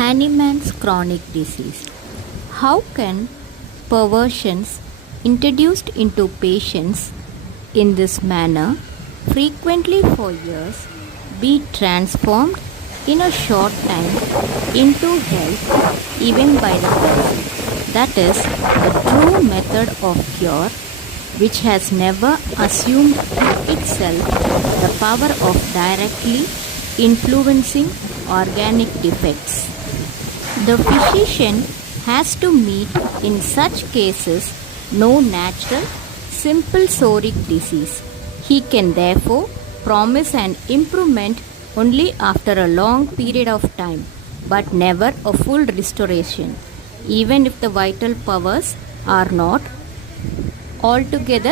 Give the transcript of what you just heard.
Hahnemann's chronic disease. How can perversions introduced into patients in this manner, frequently for years, be transformed in a short time into health even by the person? That is the true method of cure, which has never assumed in itself the power of directly influencing organic defects. The physician has to meet in such cases no natural, simple psoric disease. He can therefore promise an improvement only after a long period of time, but never a full restoration, even if the vital powers are not altogether